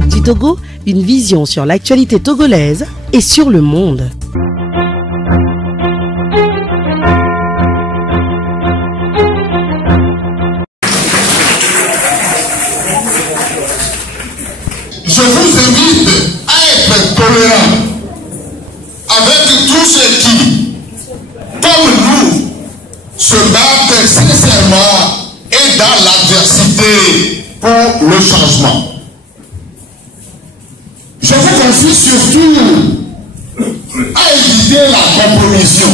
Net du Togo, une vision sur l'actualité togolaise et sur le monde. Je vous invite à être tolérant avec tous ceux qui, comme nous, se battent sincèrement et dans l'adversité pour le changement. Je vous confie surtout à éviter la compromission,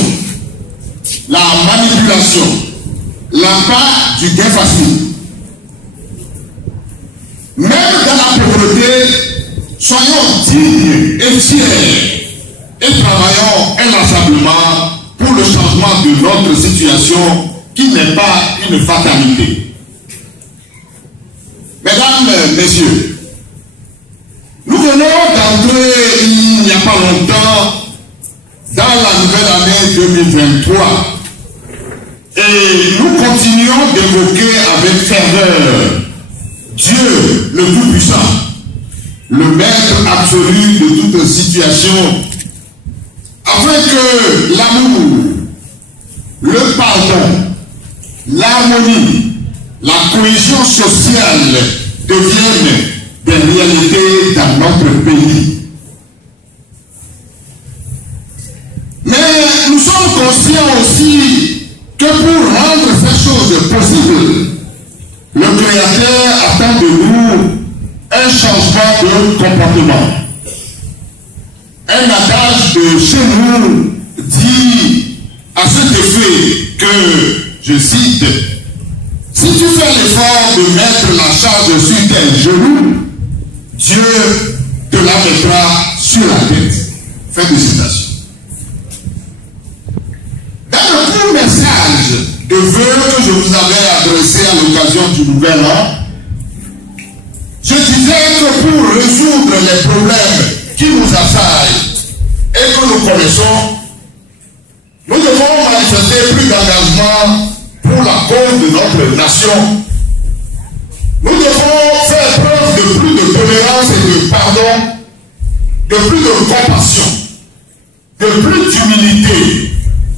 la manipulation, l'appât du gain facile. Même dans la pauvreté, soyons dignes et fiers et travaillons inlassablement pour le changement de notre situation qui n'est pas une fatalité. Mesdames, Messieurs, nous venons d'entrer il n'y a pas longtemps dans la nouvelle année 2023 et nous continuons d'évoquer avec ferveur Dieu le Tout-Puissant, le maître absolu de toute situation, afin que l'amour, le pardon, l'harmonie, la cohésion sociale deviennent des réalités dans notre pays. Mais nous sommes conscients aussi que pour rendre ces choses possibles, le Créateur attend de nous un changement de comportement. Un adage de chez nous dit à cet effet que, je cite, « Si tu fais l'effort de mettre la charge sur tes genoux, Dieu te la mettra sur la tête. » Fin de citation. Dans le court message de vœux que je vous avais adressé à l'occasion du Nouvel An, je disais que pour résoudre les problèmes qui nous assaillent et que nous connaissons, nous devons manifester plus d'engagement pour la cause de notre nation. Nous devons faire preuve de plus de tolérance et de pardon, de plus de compassion, de plus d'humilité,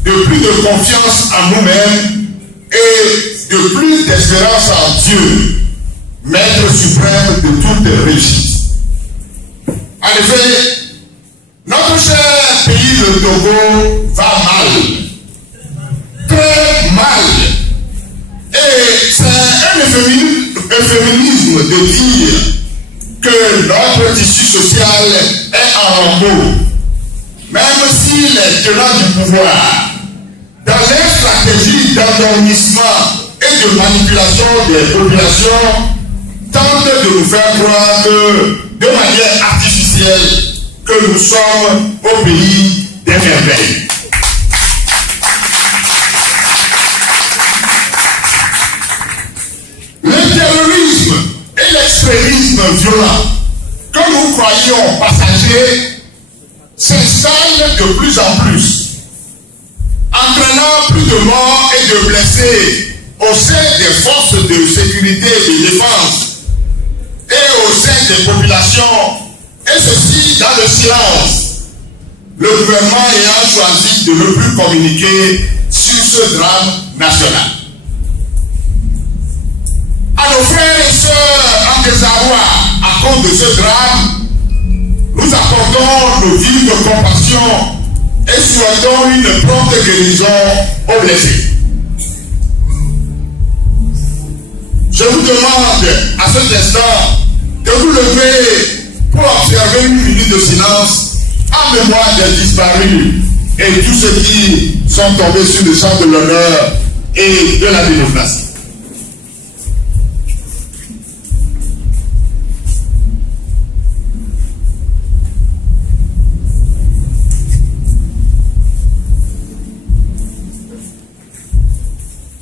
de plus de confiance en nous-mêmes et de plus d'espérance en Dieu, maître suprême de toute réussite. En effet, notre cher pays, le Togo, va mal, très mal. Et c'est un euphémisme de dire que notre tissu social est en lambeaux. Même si les tenants du pouvoir, dans leur stratégie d'endormissement et de manipulation des populations, tentent de nous faire croire que, de manière artificielle, que nous sommes au pays des merveilles. Le terrorisme et l'extrémisme violent que nous croyions passagers s'installent de plus en plus, entraînant plus de morts et de blessés au sein des forces de sécurité et de défense et au sein des populations, et ceci dans le silence, le gouvernement ayant choisi de ne plus communiquer sur ce drame national. À nos frères et sœurs en désarroi à cause de ce drame, nous apportons nos vies de compassion et souhaitons une prompte guérison aux blessés. Je vous demande à cet instant de vous lever pour observer une minute de silence en mémoire des disparus et tous ceux qui sont tombés sur le champ de l'honneur et de la démocratie.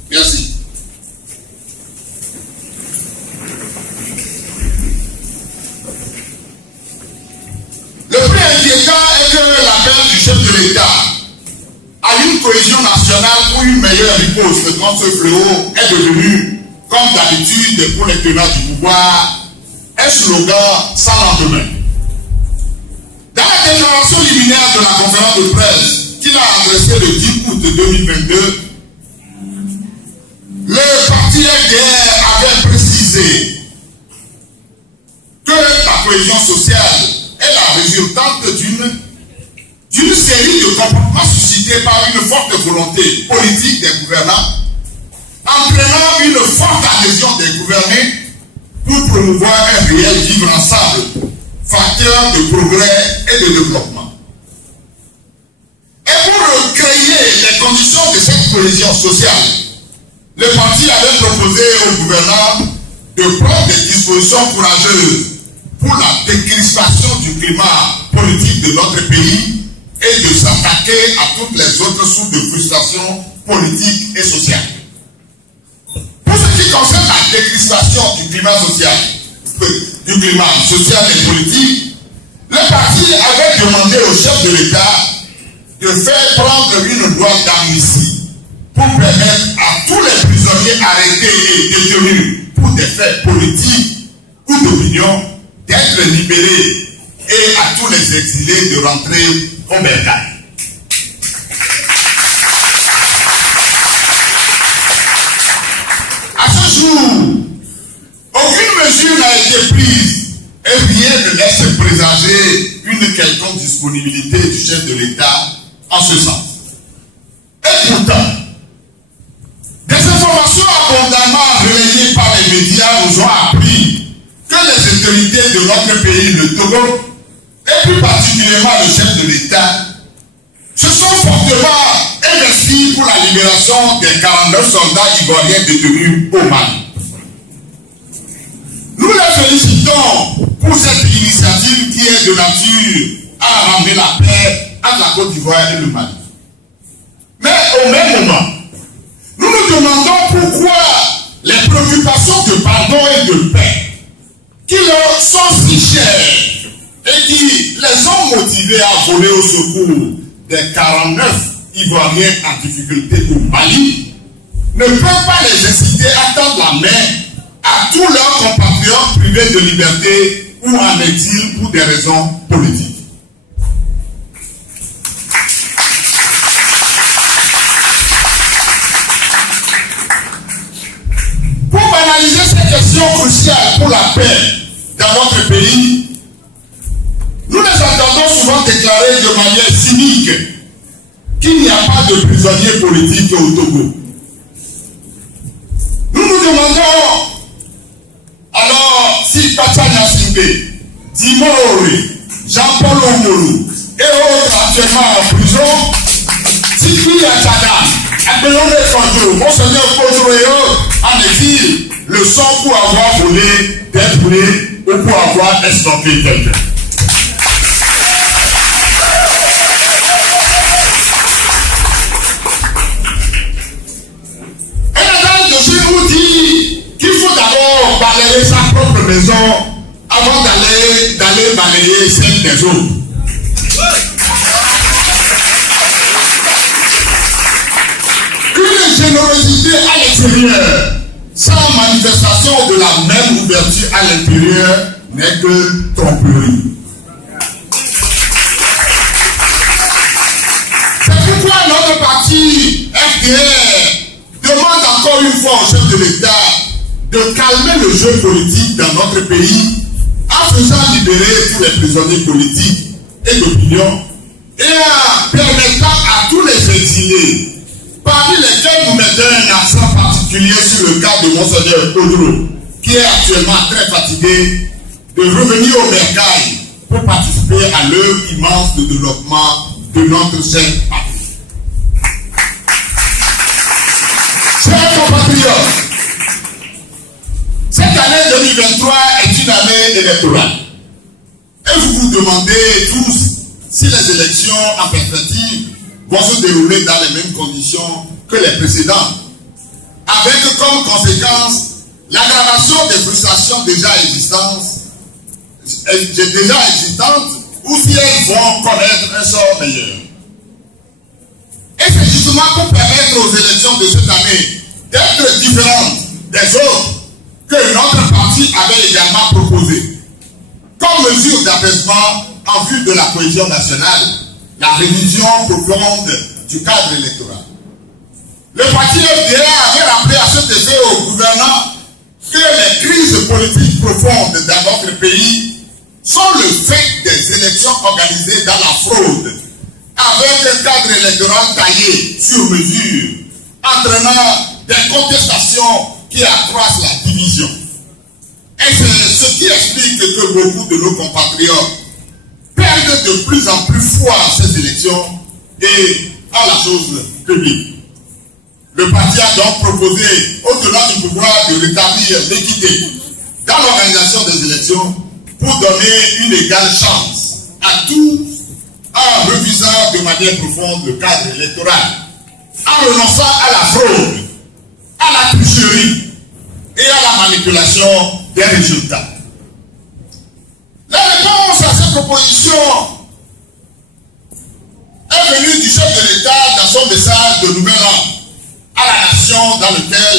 Merci. Le plus inquiétant est que l'appel du chef de l'État à une cohésion nationale pour une meilleure riposte contre ce fléau est devenu, comme d'habitude pour les tenants du pouvoir, un un slogan sans lendemain. Dans la déclaration liminaire de la conférence de presse qu'il a adressée le 10 août 2022, le parti FDR avait précisé que la cohésion sociale est la résultante d'une série de comportements suscités par une forte volonté politique des gouvernants, entraînant une forte adhésion des gouvernés pour promouvoir un réel vivre ensemble, facteur de progrès et de développement. Et pour créer les conditions de cette cohésion sociale, le parti avait proposé aux gouvernants de prendre des dispositions courageuses pour la décrispation du climat politique de notre pays et de s'attaquer à toutes les autres sources de frustration politique et sociale. Pour ce qui concerne la décrispation du climat social et politique, le parti avait demandé au chef de l'État de faire prendre une loi d'amnistie pour permettre à tous les prisonniers arrêtés et détenus pour des faits politiques ou d'opinion d'être libérés et à tous les exilés de rentrer au bercail. À ce jour, aucune mesure n'a été prise et rien ne laisse présager une quelconque disponibilité du chef de l'État en ce sens. Et pourtant, des informations abondamment relayées par les médias nous ont appris que les autorités de notre pays, le Togo, et plus particulièrement le chef de l'État, se sont fortement investis pour la libération des 49 soldats ivoiriens détenus au Mali. Nous les félicitons pour cette initiative qui est de nature à ramener la paix entre la Côte d'Ivoire et le Mali. Mais au même moment, nous nous demandons pourquoi les préoccupations de pardon et de paix qui leur sont si chères et qui les ont motivés à voler au secours des 49 Ivoiriens en difficulté au Mali ne peuvent pas les inciter à tendre la main à tous leurs compatriotes privés de liberté ou en exil pour des raisons politiques. Pour banaliser ces questions cruciales pour la paix dans notre pays, nous les entendons souvent déclarer de manière cynique qu'il n'y a pas de prisonniers politiques au Togo. Nous nous demandons alors si Pachanya Simbe, Dimori, Jean-Paul Omolu et autres actuellement en prison, si puis Achada, Abelone Fantoro, Monseigneur Kodro et autres en exil, le sont pour avoir volé, détruit ou pour avoir estorqué quelqu'un. Je vous dis qu'il faut d'abord balayer sa propre maison avant d'aller balayer celle des autres. Une générosité à l'extérieur sans manifestation de la même ouverture à l'intérieur n'est que tromperie. C'est pourquoi notre parti FDR demande encore une fois au chef de l'État de calmer le jeu politique dans notre pays en faisant libérer tous les prisonniers politiques et d'opinion et en permettant à tous les exilés, parmi lesquels nous mettons un accent particulier sur le cas de Monseigneur Kodro, qui est actuellement très fatigué, de revenir au bercail pour participer à l'œuvre immense de développement de notre cher patrie. Chers compatriotes, cette année 2023 est une année électorale. Et vous vous demandez tous si les élections en perspective vont se dérouler dans les mêmes conditions que les précédentes, avec comme conséquence l'aggravation des frustrations déjà existantes ou si elles vont connaître un sort meilleur. Et c'est justement pour permettre aux élections de cette année d'être différentes des autres que notre parti avait également proposé mesures d'apaisement en vue de la cohésion nationale, la révision profonde du cadre électoral. Le parti FDR avait rappelé à cet effet aux gouvernants que les crises politiques profondes dans notre pays sont le fait des élections organisées dans la fraude, avec un cadre électoral taillé sur mesure, entraînant des contestations qui accroissent la division. Et c'est ce qui explique que beaucoup de nos compatriotes perdent de plus en plus foi à ces élections et à la chose publique. Le parti a donc proposé, au-delà du pouvoir, de rétablir l'équité dans l'organisation des élections pour donner une égale chance à tous en revisant de manière profonde le cadre électoral, en renonçant à la fraude, à la tricherie et à la manipulation des résultats. La réponse à cette proposition est venue du chef de l'État dans son message de Nouvel An à la nation, dans lequel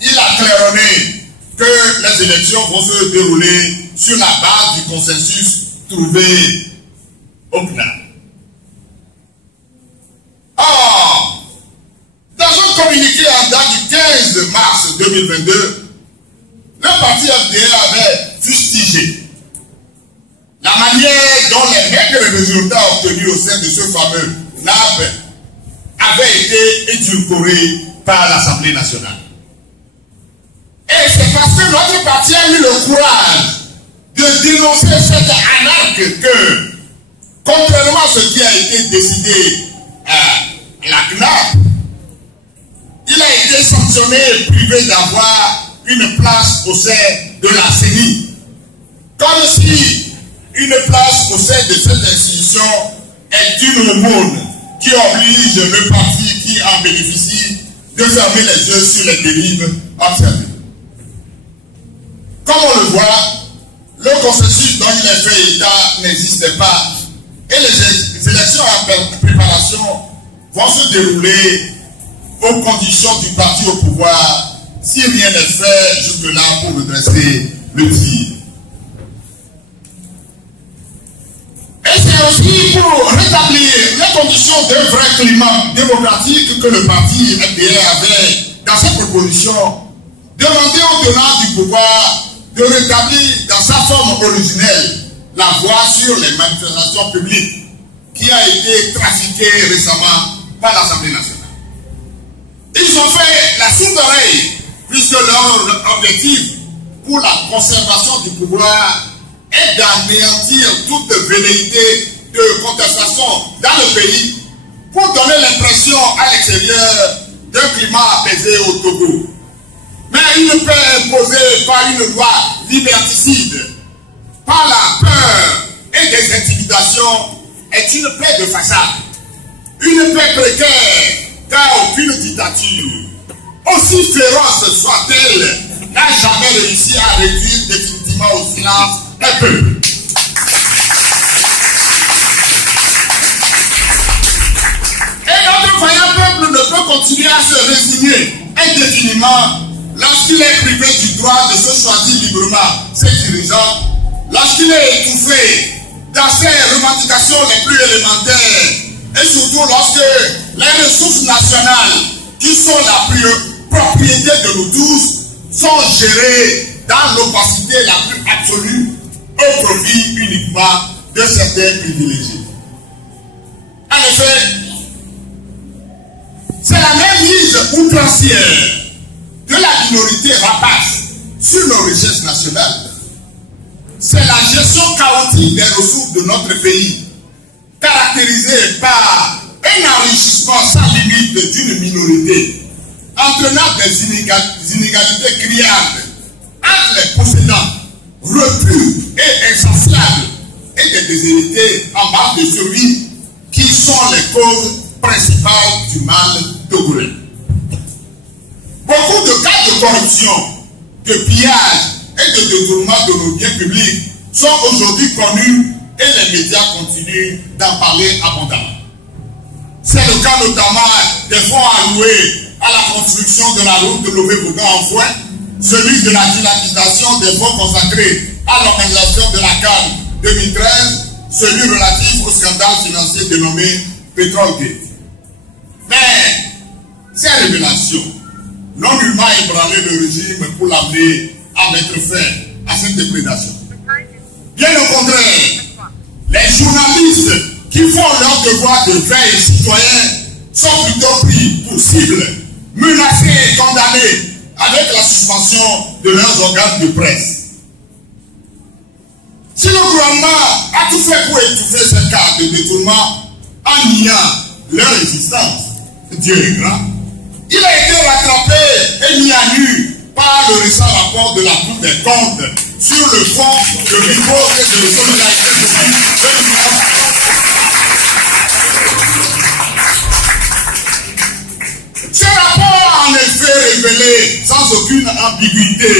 il a claironné que les élections vont se dérouler sur la base du consensus trouvé au CNAP. Or, dans un communiqué en date du 15 mars 2022, le parti FDR avait fustigé la manière dont les maigres résultats obtenus au sein de ce fameux NAB avaient été édulcorés par l'Assemblée nationale. Et c'est parce que notre parti a eu le courage de dénoncer cette anarque que, contrairement à ce qui a été décidé à la CNAP, il a été sanctionné et privé d'avoir une place au sein de la CENI. Comme si une place au sein de cette institution est une aumône qui oblige le parti qui en bénéficie de fermer les yeux sur les dérives observées. Comme on le voit, le consensus dont il est fait état n'existait pas et les élections en préparation vont se dérouler aux conditions du parti au pouvoir si rien n'est fait jusque-là pour redresser le tir. Et c'est aussi pour rétablir les conditions d'un vrai climat démocratique que le parti FDR avait, dans cette proposition, demandé au tenant du pouvoir de rétablir dans sa forme originelle la voix sur les manifestations publiques qui a été trafiquée récemment par l'Assemblée nationale. Ils ont fait la sourde oreille puisque leur objectif pour la conservation du pouvoir est d'anéantir toute velléité de contestation dans le pays pour donner l'impression à l'extérieur d'un climat apaisé au Togo. Mais une paix imposée par une loi liberticide, par la peur et des intimidations est une paix de façade. Une paix précaire, car aucune dictature, aussi féroce soit-elle, n'a jamais réussi à réduire définitivement au silence un peuple. Et notre vaillant peuple ne peut continuer à se résigner indéfiniment lorsqu'il est privé du droit de se choisir librement ses dirigeants, lorsqu'il est étouffé dans ses revendications les plus élémentaires, et surtout lorsque les ressources nationales, qui sont la propriété de nous tous, sont gérées dans l'opacité la plus absolue au profit uniquement de certains privilégiés. En effet, c'est la même mise outrancière de la minorité rapace sur nos richesses nationales. C'est la gestion chaotique des ressources de notre pays, caractérisée par un enrichissement sans limite d'une minorité, entraînant des inégalités criardes entre les possédants, repus et insatiables, et des déshérités en base de survie qui sont les causes principales du mal togolais. Beaucoup de cas de corruption, de pillage et de détournement de nos biens publics sont aujourd'hui connus et les médias continuent d'en parler abondamment. C'est le cas notamment des fonds alloués à la construction de la route de Lomé-Bougan en Fouet, celui de la dilapidation des fonds consacrés à l'organisation de la CAN 2013, celui relatif au scandale financier dénommé Petrolgate. Mais ces révélations n'ont nullement ébranlé le régime pour l'amener à mettre fin à cette déprédation. Bien au contraire, les journalistes qui font leur devoir de veille citoyen sont plutôt pris pour cible, menacés et condamnés avec la suspension de leurs organes de presse. Si le gouvernement a tout fait pour étouffer ces cas de détournement en niant leur existence, Dieu est grand, il a été rattrapé et mis à nu par le récent rapport de la Cour des comptes sur le fonds de riposte et de solidarité publique 2019. Ce rapport a en effet révélé sans aucune ambiguïté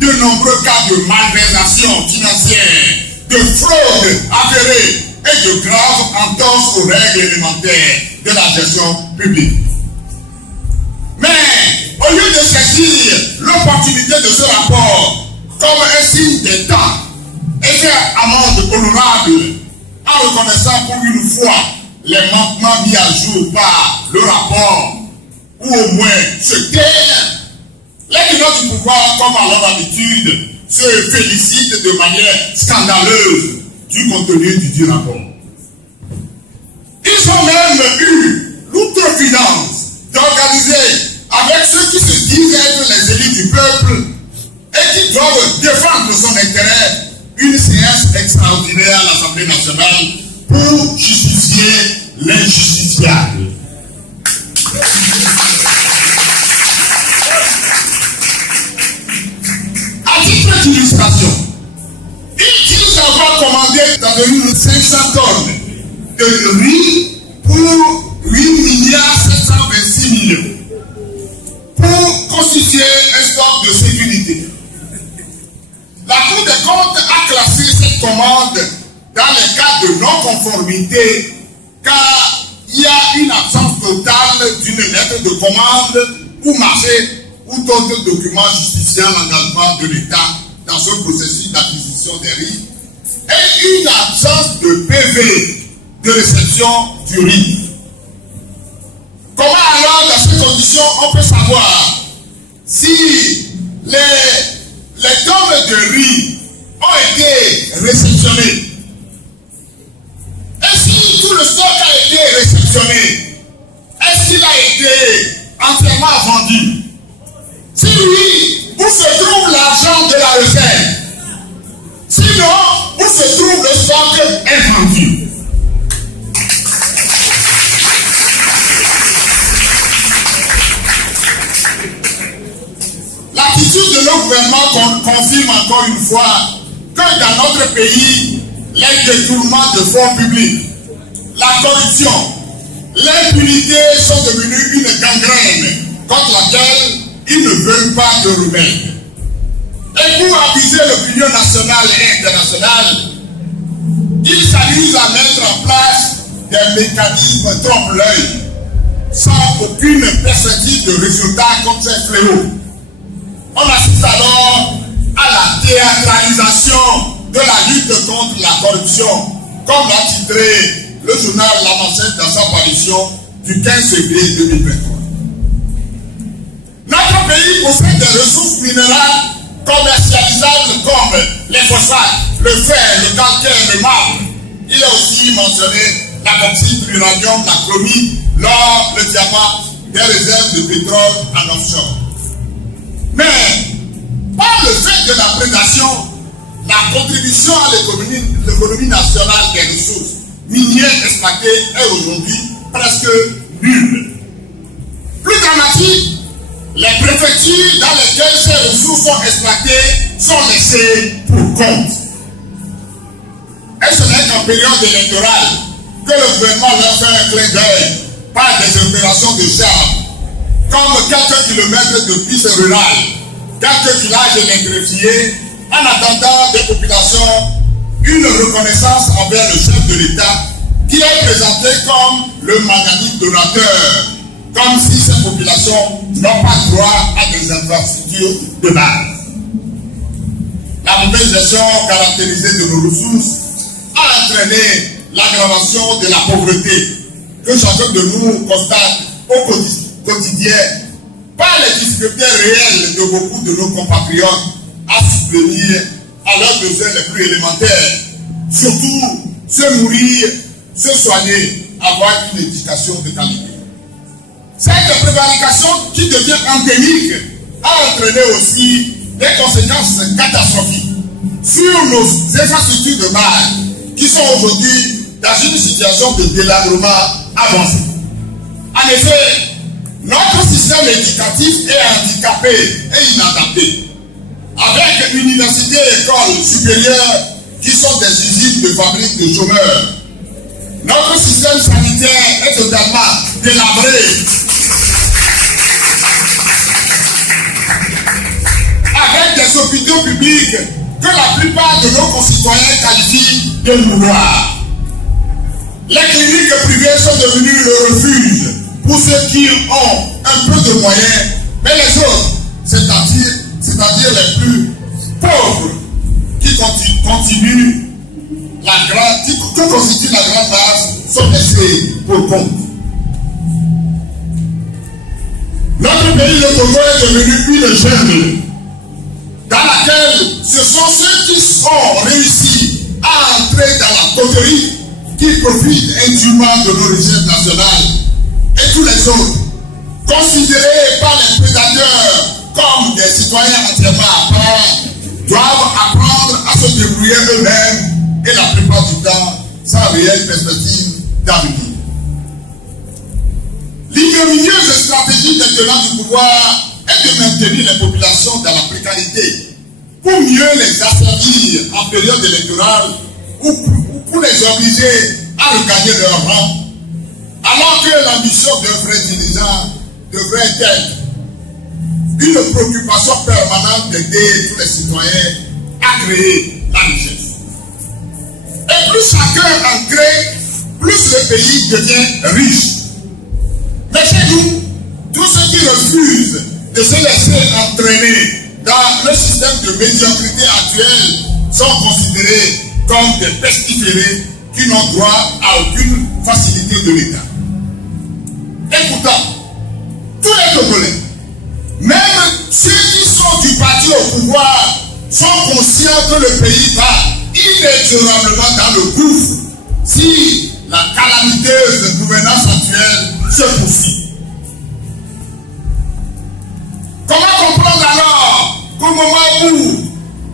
de nombreux cas de malversation financière, de fraude avérée et de graves entorses aux règles élémentaires de la gestion publique. Mais au lieu de saisir l'opportunité de ce rapport comme un signe des temps et faire amende honorable en reconnaissant pour une fois les manquements mis à jour par le rapport, ou au moins se taire, les tenants du pouvoir, comme à leur habitude, se félicitent de manière scandaleuse du contenu du dit rapport. Ils ont même eu l'outrecuidance d'organiser avec ceux qui se disent être les élites du peuple et qui doivent défendre son intérêt une séance extraordinaire à l'Assemblée nationale pour justifier l'injustifiable. À titre d'illustration, ils disent avoir commandé dans une 500 tonnes de riz pour 8,726 milliards pour constituer un stock de sécurité. La Cour des comptes a classé cette commande dans les cas de non-conformité car il y a une absence totale d'une lettre de commande ou marché ou d'autres documents justifiant l'engagement de l'État dans ce processus d'acquisition des riz et une absence de PV de réception du riz. Comment alors, dans ces conditions, on peut savoir si les tonnes de riz ont été réceptionnées? Et si tout le stock a été réceptionné, est-ce qu'il a été entièrement vendu? Si oui, où se trouve l'argent de la réserve? Sinon, où se trouve le stock invendu? L'attitude de nos gouvernements confirme encore une fois que dans notre pays, les détournements de fonds publics, la corruption, l'impunité sont devenus une gangrène contre laquelle ils ne veulent pas de remède. Et pour aviser l'opinion nationale et internationale, ils s'amusent à mettre en place des mécanismes trompe-l'œil sans aucune perspective de résultat contre ces fléaux. On assiste alors à la théâtralisation de la lutte contre la corruption, comme l'a titré le journal La Manchette dans sa parution du 15 février 2023. Notre pays possède des ressources minérales commercialisables comme les phosphates, le fer, le calcaire, le marbre. Il est aussi mentionné la bauxite, l'uranium, la chromie, l'or, le diamant, des réserves de pétrole en offshore. Mais, par le fait de la prédation, la contribution à l'économie nationale des ressources minières exploitées est aujourd'hui presque nulle. Plus dramatique, les préfectures dans lesquelles ces ressources sont exploitées sont laissées pour compte. Et ce n'est qu'en période électorale que le gouvernement leur fait un clin d'œil par des opérations de charme, comme quelques kilomètres de pistes rurales, quelques villages électrifiés, en attendant des populations une reconnaissance envers le chef de l'État qui est présenté comme le magnanime donateur, comme si ces populations n'ont pas droit à des infrastructures de base. La mauvaise gestion caractérisée de nos ressources entraîné l'aggravation de la pauvreté que chacun de nous constate au quotidien par les difficultés réelles de beaucoup de nos compatriotes à subvenir à leurs besoins les plus élémentaires, surtout se nourrir, se soigner, avoir une éducation de qualité. Cette prévarication qui devient endémique a entraîné aussi des conséquences catastrophiques sur nos infrastructures de base qui sont aujourd'hui dans une situation de délabrement avancé. En effet, notre système éducatif est handicapé et inadapté. Avec universités et écoles supérieures qui sont des usines de fabrique de chômeurs. Notre système sanitaire est totalement délabré. Avec des hôpitaux publics que la plupart de nos concitoyens qualifient de mouroirs. Les cliniques privées sont devenues le refuge pour ceux qui ont un peu de moyens, mais les autres, c'est-à-dire les plus pauvres, qui constituent la grande masse, sont laissés pour compte. Notre pays, le Togo, est devenu une jungle dans laquelle ce sont ceux qui ont réussi à entrer dans la coterie qui profitent indûment de nos richesses nationales, et tous les autres, considérés par les prédateurs comme des citoyens entièrement à part, doivent apprendre à se débrouiller eux-mêmes et la plupart du temps sans réelle perspective d'avenir. L'ignominieuse stratégie des tenants du pouvoir est de maintenir les populations dans la précarité pour mieux les asservir en période électorale ou pour les obliger à regagner leur rang, alors que l'ambition d'un vrai dirigeant devrait être une préoccupation permanente d'aider tous les citoyens à créer la richesse. Et plus chacun en crée, plus le pays devient riche. Mais chez nous, tous ceux qui refusent de se laisser entraîner dans le système de médiocrité actuel sont considérés comme des pestiférés qui n'ont droit à aucune facilité de l'État. Et pourtant, tous les Togolais, même ceux qui sont du parti au pouvoir, sont conscients que le pays va inexorablement dans le gouffre si la calamiteuse gouvernance actuelle se poursuit. Comment comprendre alors qu'au moment où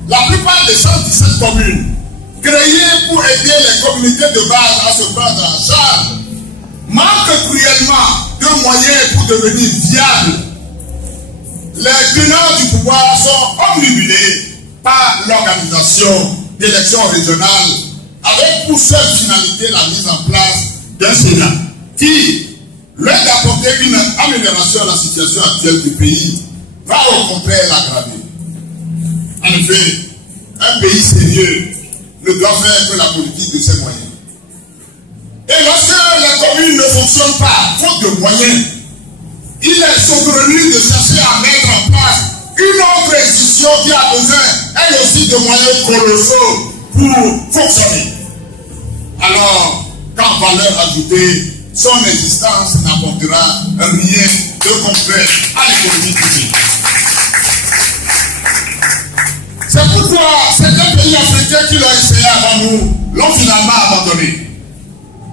la plupart des 117 communes créées pour aider les communautés de base à se prendre en charge manquent cruellement de moyens pour devenir viables, les tenants du pouvoir sont omnibulés par l'organisation d'élections régionales avec pour seule finalité la mise en place d'un Sénat qui, loin d'apporter une amélioration à la situation actuelle du pays, va au contraire l'aggraver. En effet, un pays sérieux ne doit faire que la politique de ses moyens. Et lorsque les communes ne fonctionnent pas, faute de moyens, il est saugrenu de chercher à mettre en place une autre institution qui a besoin, elle aussi, de moyens colossaux pour fonctionner. Alors, qu'en valeur ajoutée, son existence n'apportera rien de concret à l'économie publique. C'est pourquoi certains pays africains qui l'ont essayé avant nous l'ont finalement abandonné.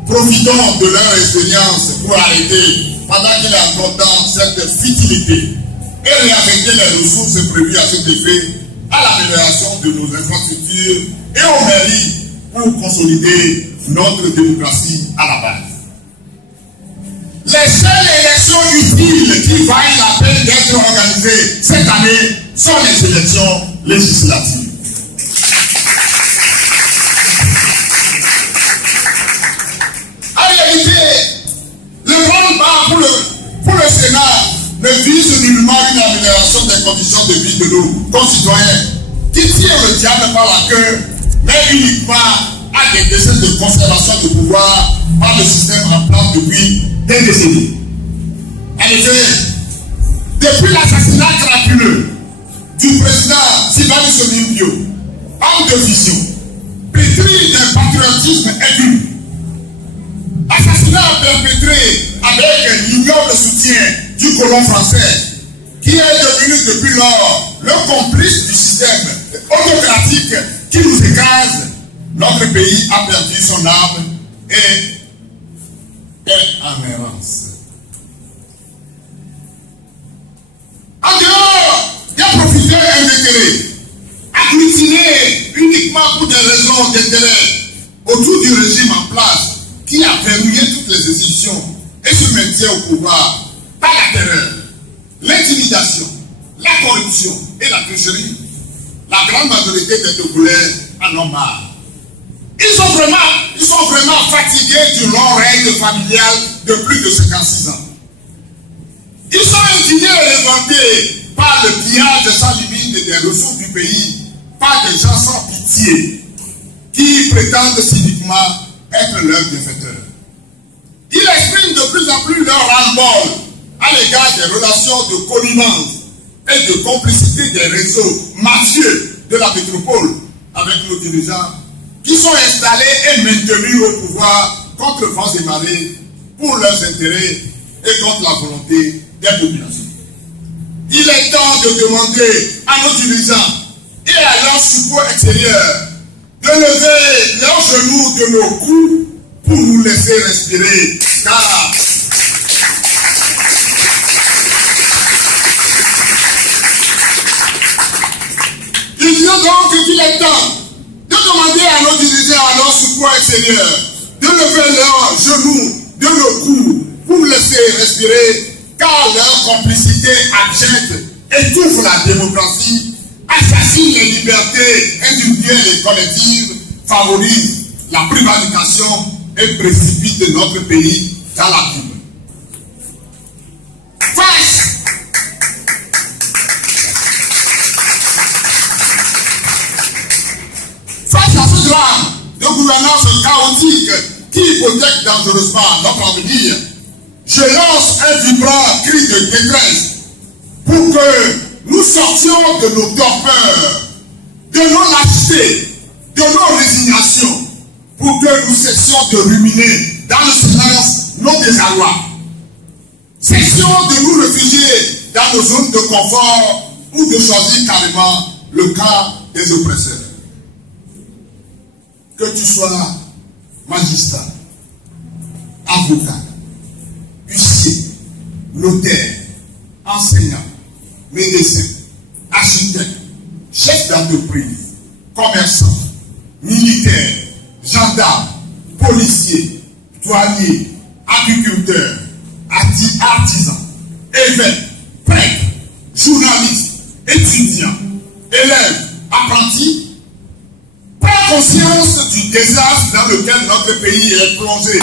Profitons de leur expérience pour arrêter, pendant qu'il est encore dans cette futilité, et réaffecter les ressources prévues à cet effet à l'amélioration de nos infrastructures et aux mairies pour consolider notre démocratie à la base. Les seules élections utiles qui valent la peine d'être organisées cette année sont les élections législatives. En réalité, le grand pas pour le Sénat ne vise nullement une amélioration des conditions de vie de nos concitoyens qui tirent le diable par la queue, mais uniquement à des décès de conservation du pouvoir par le système en place depuis des décennies. En effet, depuis l'assassinat crapuleux du président Sylvanus Olympio, homme de vision, pétri d'un patriotisme patriotisme est dû. Assassinat perpétré avec l'ignoble soutien du colon français, qui est devenu depuis lors le complice du système autocratique qui nous écrase. Notre pays a perdu son âme et est en errance. En dehors des profiteurs invétérés, agglutinés uniquement pour des raisons d'intérêt autour du régime en place qui a verrouillé toutes les institutions et se maintient au pouvoir par la terreur, l'intimidation, la corruption et la tricherie, la grande majorité des Togolais en ont marre. Ils sont vraiment fatigués du long règne familial de plus de 56 ans. Ils sont indignés et révoltés par le pillage sans limite des ressources du pays, par des gens sans pitié qui prétendent cyniquement être leurs bienfaiteurs. Ils expriment de plus en plus leur ras-le-bol à l'égard des relations de connivence et de complicité des réseaux mafieux de la métropole avec nos dirigeants qui sont installés et maintenus au pouvoir contre vents et marées pour leurs intérêts et contre la volonté des populations. Il est temps de demander à nos dirigeants et à leurs supports extérieurs de lever leurs genoux de nos coups pour nous laisser respirer, car il dit donc qu'il est temps de demander à nos dirigeants, à leurs supports extérieurs, de lever leurs genoux de nos coups pour nous laisser respirer, car leur complicité abjecte étouffe la démocratie, assassine les libertés individuelles et collectives, favorise la privatisation et précipite notre pays dans la Bible. Face à ce drame de gouvernance chaotique qui hypothèque dangereusement notre avenir, je lance un vibrant cri de détresse pour que nous sortions de nos torpeurs, de nos lâchetés, de nos résignations, pour que nous cessions de ruminer dans le silence nos désarrois. Cessions de nous réfugier dans nos zones de confort ou de choisir carrément le cas des oppresseurs. Que tu sois magistrat, avocat, huissier, notaire, enseignant, médecin, architecte, chef d'entreprise, commerçant, militaire, gendarme, policier, douanier, agriculteur, artisan, évêque, prêtre, journaliste, étudiant, élève, apprenti, prends conscience du désastre dans lequel notre pays est plongé.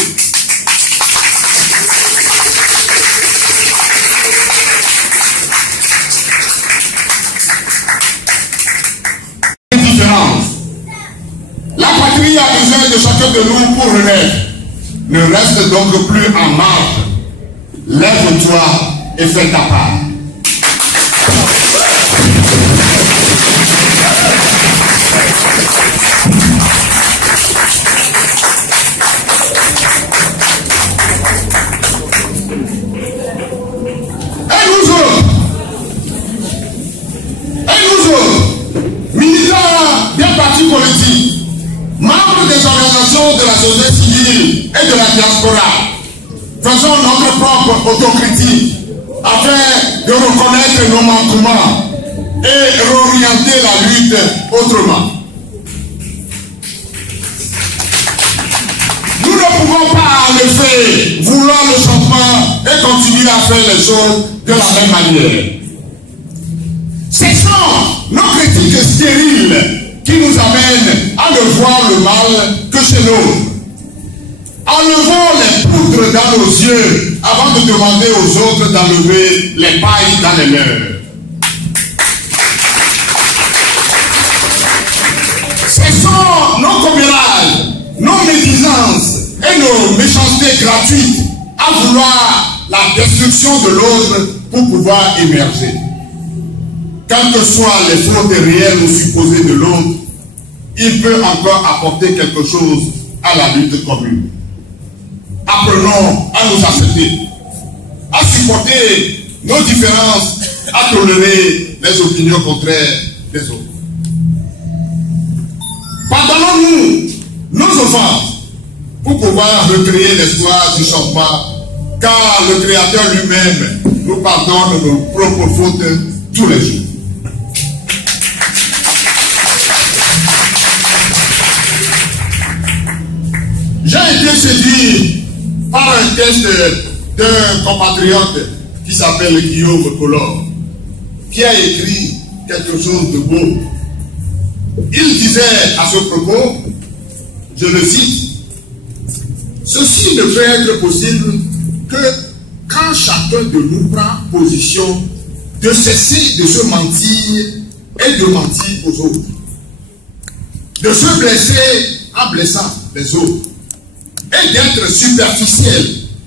La patrie a besoin de chacun de nous pour renaître. Ne reste donc plus en marge. Lève-toi et fais ta part. Politique, membres des organisations de la société civile et de la diaspora, faisons notre propre autocritique afin de reconnaître nos manquements et réorienter la lutte autrement. Nous ne pouvons pas en effet vouloir le changement et continuer à faire les choses de la même manière. Cessons nos critiques stériles qui nous amène à ne voir le mal que chez nous. Enlevons les poudres dans nos yeux avant de demander aux autres d'enlever les pailles dans les leurs. Cessons nos commérages, nos médisances et nos méchancetés gratuites à vouloir la destruction de l'autre pour pouvoir émerger. Quelles que soient les fautes réelles ou supposées de l'autre, il peut encore apporter quelque chose à la lutte commune. Apprenons à nous accepter, à supporter nos différences, à tolérer les opinions contraires des autres. Pardonnons-nous nos offenses pour pouvoir recréer l'espoir du changement, car le Créateur lui-même nous pardonne nos propres fautes tous les jours. J'ai été séduit par un texte d'un compatriote qui s'appelle Guillaume Collor, qui a écrit quelque chose de beau. Il disait à ce propos, je le cite, « Ceci ne peut être possible que quand chacun de nous prend position de cesser de se mentir et de mentir aux autres, de se blesser en blessant les autres, et d'être superficiel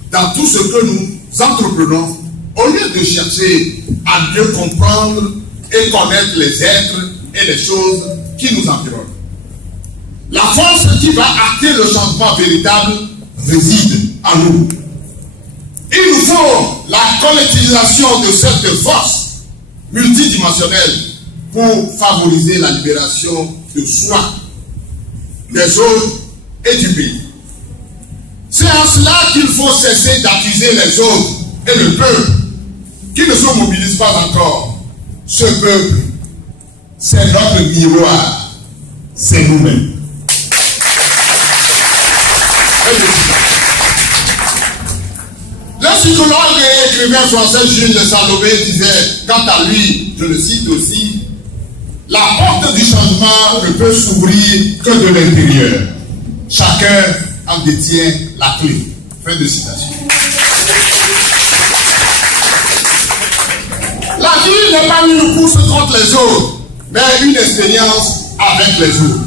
dans tout ce que nous entreprenons, au lieu de chercher à mieux comprendre et connaître les êtres et les choses qui nous environnent. La force qui va acter le changement véritable réside en nous. Il nous faut la collectivisation de cette force multidimensionnelle pour favoriser la libération de soi, des autres et du pays. C'est en cela qu'il faut cesser d'accuser les autres et le peuple qui ne se mobilise pas encore. Ce peuple, c'est notre miroir, c'est nous-mêmes. Le psychologue et écrivain français Jules Salomé disait, quant à lui, je le cite aussi, « La porte du changement ne peut s'ouvrir que de l'intérieur. Chacun en détient la clé. » Fin de citation. La vie n'est pas une course contre les autres, mais une expérience avec les autres.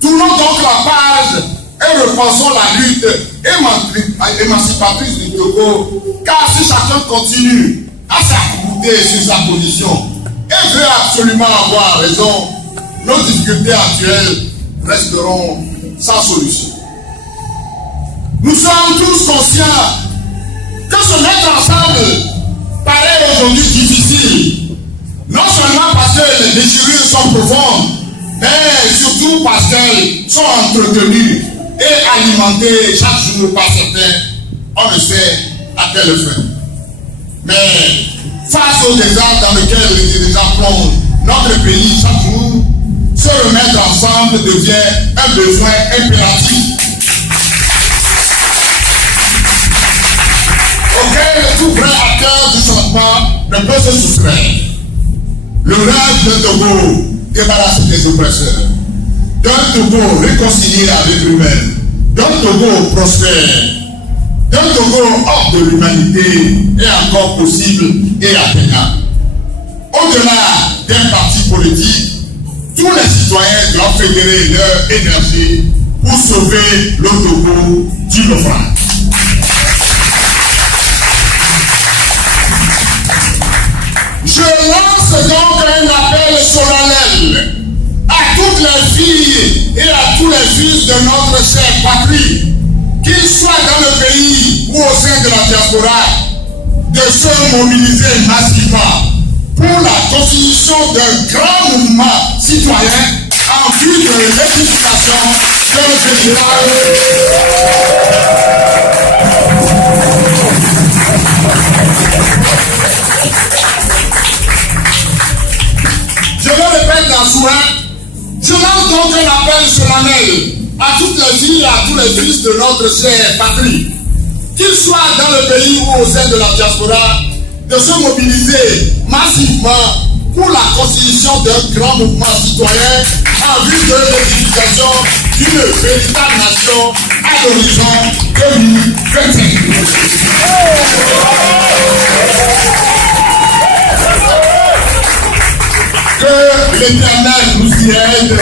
Tournons donc la page et repensons la lutte émancipatrice du Togo, car si chacun continue à s'accouder sur sa position et veut absolument avoir raison, nos difficultés actuelles resteront sans solution. Nous sommes tous conscients que se mettre ensemble paraît aujourd'hui difficile, non seulement parce que les déchirures sont profondes, mais surtout parce qu'elles sont entretenues et alimentées chaque jour par certains, on ne sait à quelle fin. Mais face au désastre dans lequel les dirigeants plongent notre pays chaque jour, se remettre ensemble devient un besoin impératif auquel tout vrai acteur du changement ne peut se soustraire. Le rêve d'un Togo débarrassé des oppresseurs, d'un Togo réconcilié avec lui-même, d'un Togo prospère, d'un Togo hors de l'humanité est encore possible et atteignable. Au-delà d'un parti politique, tous les citoyens doivent fédérer leur énergie pour sauver le Togo du naufrage. Je lance donc un appel solennel à toutes les filles et à tous les fils de notre chère patrie, qu'ils soient dans le pays ou au sein de la diaspora, de se mobiliser massivement pour la constitution d'un grand mouvement citoyen en vue de l'édification d'un général. Je le répète en souhait, je lance donc un appel solennel à toutes les filles et à tous les fils de notre chère patrie, qu'ils soient dans le pays ou au sein de la diaspora, de se mobiliser massivement pour la constitution d'un grand mouvement citoyen en vue de l'édification d'une véritable nation à l'horizon 2025. Que l'Éternel nous y aide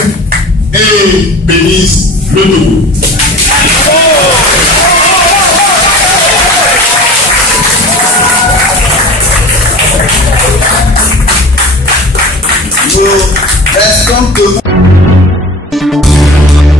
et bénisse le Togo. Nous restons debout.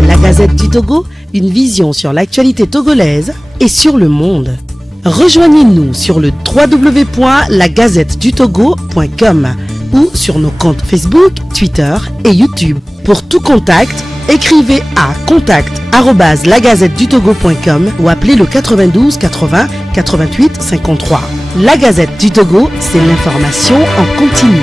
La Gazette Gazette du Togo, une vision sur l'actualité togolaise et sur le monde. Rejoignez-nous sur le www.lagazettedutogo.com ou sur nos comptes Facebook, Twitter et YouTube. Pour tout contact, écrivez à contact@lagazettedutogo.com ou appelez le 92 80 88 53. La Gazette du Togo, c'est l'information en continu.